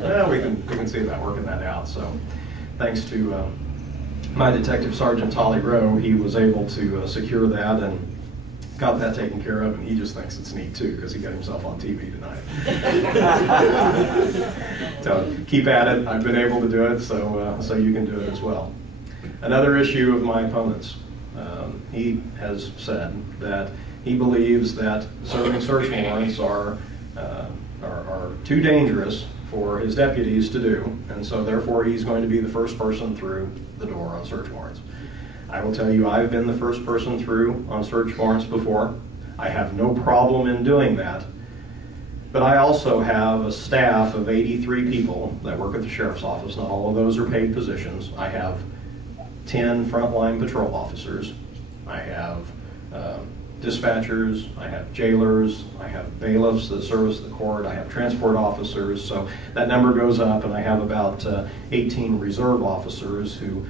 Yeah, we can see that, working that out. So thanks to my Detective Sergeant Tolly Rowe, he was able to secure that and got that taken care of, and he just thinks it's neat too because he got himself on TV tonight. So keep at it. I've been able to do it, so you can do it as well. Another issue of my opponent's, he has said that he believes that serving search warrants are too dangerous for his deputies to do, and so therefore he's going to be the first person through the door on search warrants. I will tell you, I've been the first person through on search warrants before. I have no problem in doing that, but I also have a staff of 83 people that work at the sheriff's office. Not all of those are paid positions. I have 10 frontline patrol officers. I have dispatchers, I have jailers, I have bailiffs that service the court, I have transport officers, so that number goes up, and I have about 18 reserve officers who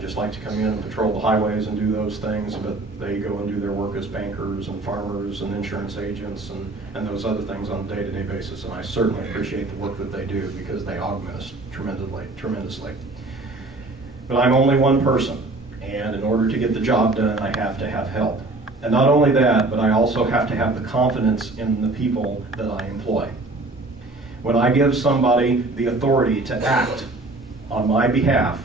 just like to come in and patrol the highways and do those things, but they go and do their work as bankers and farmers and insurance agents and those other things on a day-to-day basis, and I certainly appreciate the work that they do because they augment us tremendously. But I'm only one person, and in order to get the job done, I have to have help. And not only that, but I also have to have the confidence in the people that I employ. When I give somebody the authority to act on my behalf,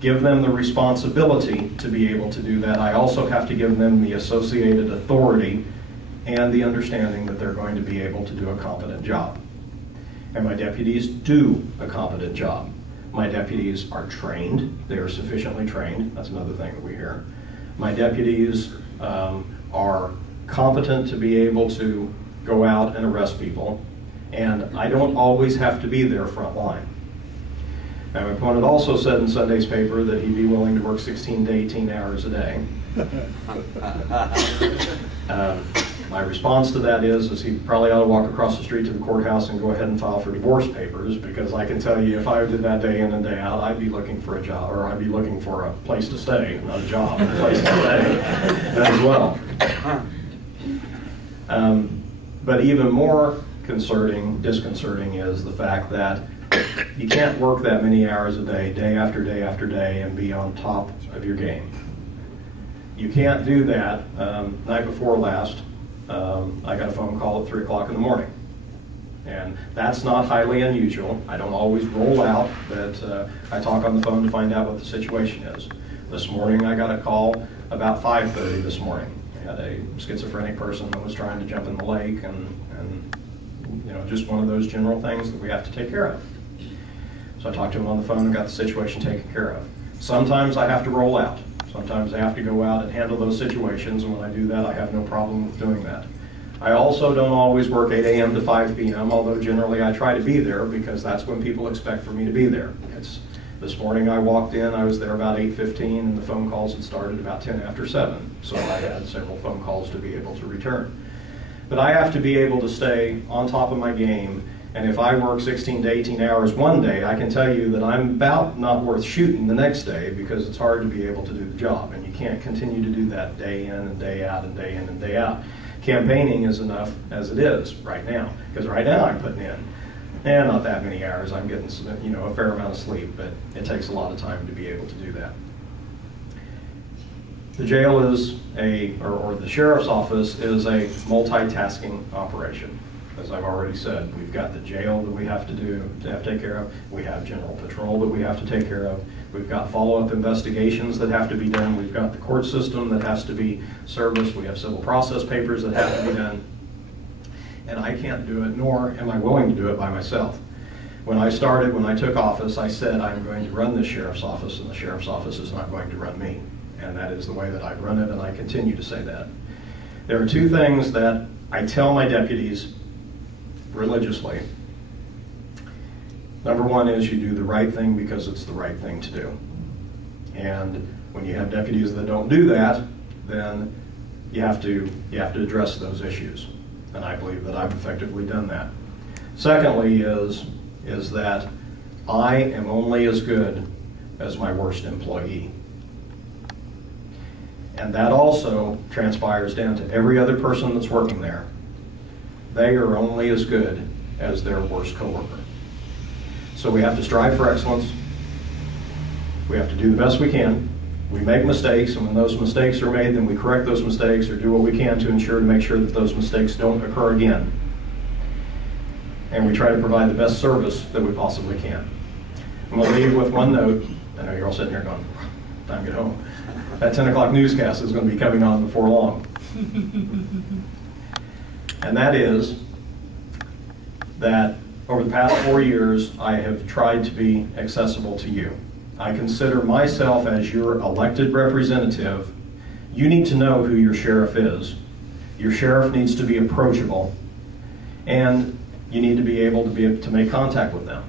give them the responsibility to be able to do that, I also have to give them the associated authority and the understanding that they're going to be able to do a competent job. And my deputies do a competent job. My deputies are trained. They are sufficiently trained. That's another thing that we hear. My deputies are competent to be able to go out and arrest people, and I don't always have to be there front line. Now, my opponent also said in Sunday's paper that he'd be willing to work 16 to 18 hours a day. My response to that is he probably ought to walk across the street to the courthouse and go ahead and file for divorce papers, because I can tell you if I did that day in and day out, I'd be looking for a job, or I'd be looking for a place to stay, not a job, a place to stay as well. But even more disconcerting is the fact that you can't work that many hours a day, day after day after day, and be on top of your game. You can't do that. Night before last, I got a phone call at 3 o'clock in the morning. And that's not highly unusual. I don't always roll out, but I talk on the phone to find out what the situation is. This morning I got a call about 5:30 this morning. I had a schizophrenic person that was trying to jump in the lake, and just one of those general things that we have to take care of. So I talked to him on the phone and got the situation taken care of. Sometimes I have to roll out. Sometimes I have to go out and handle those situations, and when I do that, I have no problem with doing that. I also don't always work 8 a.m. to 5 p.m., although generally I try to be there because that's when people expect for me to be there. This morning I walked in, I was there about 8:15, and the phone calls had started about 10 after 7, so I had several phone calls to be able to return. But I have to be able to stay on top of my game, and if I work 16 to 18 hours one day, I can tell you that I'm about not worth shooting the next day, because it's hard to be able to do the job, and you can't continue to do that day in and day out and day in and day out. Campaigning is enough as it is right now, because right now I'm putting in, not that many hours. I'm getting a fair amount of sleep, but it takes a lot of time to be able to do that. The jail is or the sheriff's office is a multitasking operation. As I've already said, we've got the jail that we have to take care of. We have general patrol that we have to take care of. We've got follow-up investigations that have to be done. We've got the court system that has to be serviced. We have civil process papers that have to be done. And I can't do it, nor am I willing to do it by myself. When I took office, I said I'm going to run the sheriff's office, and the sheriff's office is not going to run me. And that is the way that I run it, and I continue to say that. There are two things that I tell my deputies religiously. Number one is you do the right thing because it's the right thing to do. And when you have deputies that don't do that, then you have to address those issues. And I believe that I've effectively done that. Secondly is that I am only as good as my worst employee. And that also transpires down to every other person that's working there. They are only as good as their worst coworker. So we have to strive for excellence. We have to do the best we can. We make mistakes, and when those mistakes are made, then we correct those mistakes or do what we can to make sure that those mistakes don't occur again. And we try to provide the best service that we possibly can. I'm going to leave with one note. I know you're all sitting here going, time to get home. That 10 o'clock newscast is going to be coming on before long. And that is that over the past 4 years, I have tried to be accessible to you. I consider myself as your elected representative. You need to know who your sheriff is. Your sheriff needs to be approachable, and you need to be able to make contact with them.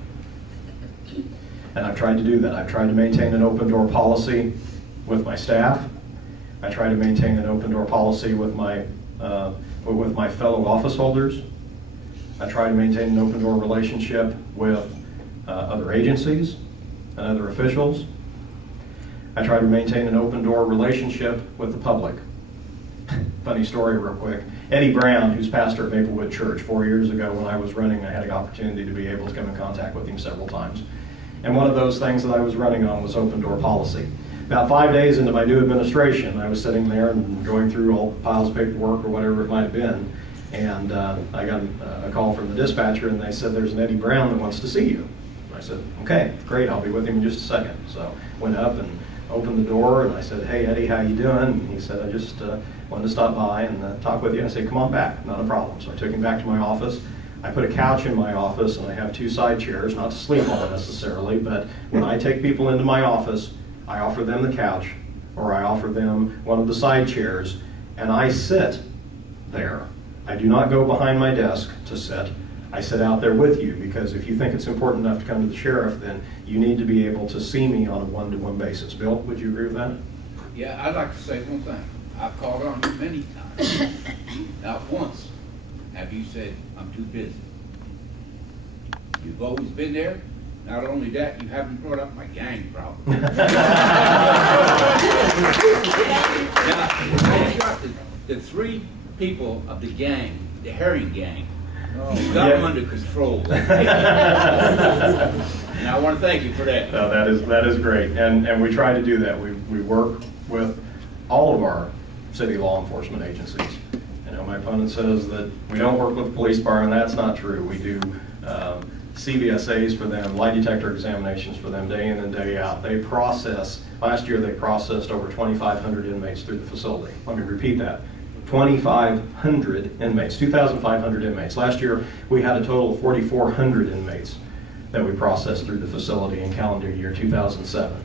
And I've tried to do that. I've tried to maintain an open door policy with my staff. I try to maintain an open door policy with my fellow office holders. I try to maintain an open door relationship with other agencies and other officials. I try to maintain an open door relationship with the public. Funny story real quick. Eddie Brown, who's pastor at Maplewood Church, 4 years ago when I was running, I had an opportunity to be able to come in contact with him several times. And one of those things that I was running on was open door policy. About 5 days into my new administration, I was sitting there and going through all piles of paperwork or whatever it might have been, and I got a call from the dispatcher, and they said, "There's an Eddie Brown that wants to see you." I said, "Okay, great, I'll be with him in just a second." So went up and opened the door, and I said, "Hey, Eddie, how you doing?" And he said, "I just wanted to stop by and talk with you." I said, "Come on back, not a problem." So I took him back to my office. I put a couch in my office, and I have 2 side chairs, not to sleep on necessarily, but when I take people into my office, I offer them the couch, or I offer them one of the side chairs, and I sit there. I do not go behind my desk to sit. I sit out there with you, because if you think it's important enough to come to the sheriff, then you need to be able to see me on a one-to-one basis. Bill, would you agree with that? Yeah, I'd like to say one thing. I've called on you many times. Not once have you said, "I'm too busy." You've always been there. Not only that, you haven't brought up my gang problem. Now, I got the 3 people of the gang, the herring gang. You got them under control. And I want to thank you for that. No, that is great, and we try to do that. We work with all of our city law enforcement agencies. You know, my opponent says that we don't work with the police bar, and that's not true. We do CVSAs for them, lie detector examinations for them day in and day out. Last year they processed over 2,500 inmates through the facility. Let me repeat that. 2,500 inmates, 2,500 inmates. Last year we had a total of 4,400 inmates that we processed through the facility in calendar year 2007.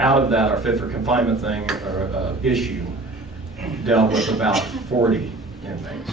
Out of that, our fit for confinement issue dealt with about 40 inmates.